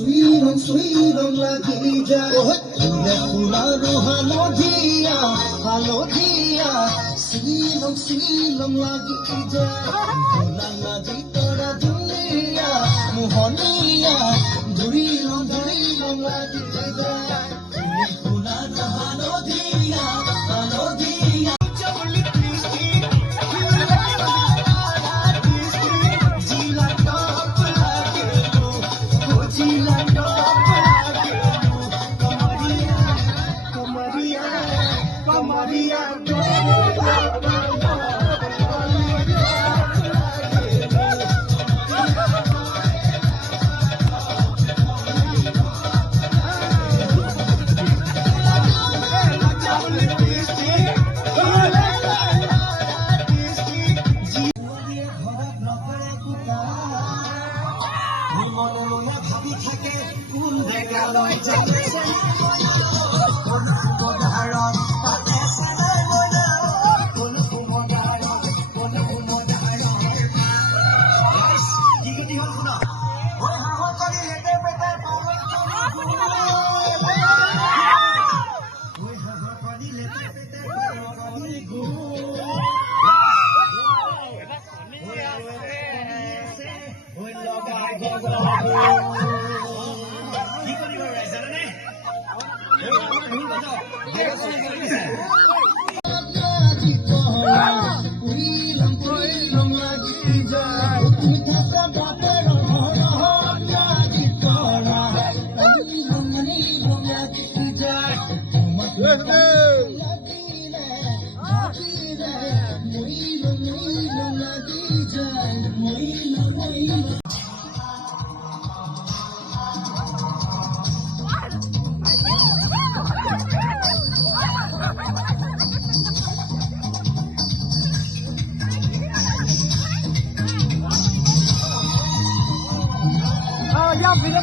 শ্রীরম লাগি যায় ফুলে ফুলারো হালধিয়া শ্রীরম লাগি যায় ফুলালা ভিতরা ধুলিয়া মোহনিয়া ধুরিরম লাগি যায় ফুলারো হালধিয়া ভাবি থাকে কোন দেখালয় যাইছে কোন কুমদারক পাতেছে মনা কোন কুমদারক কি গতি হল শুনা ওই হাহ কৰি লেতে পেটে পাগল কৰি ওই হাহ কৰি লেতে পেটে পাগল কৰি ওই লগাই কি কৰিব ৰাইজানে Ya, mira,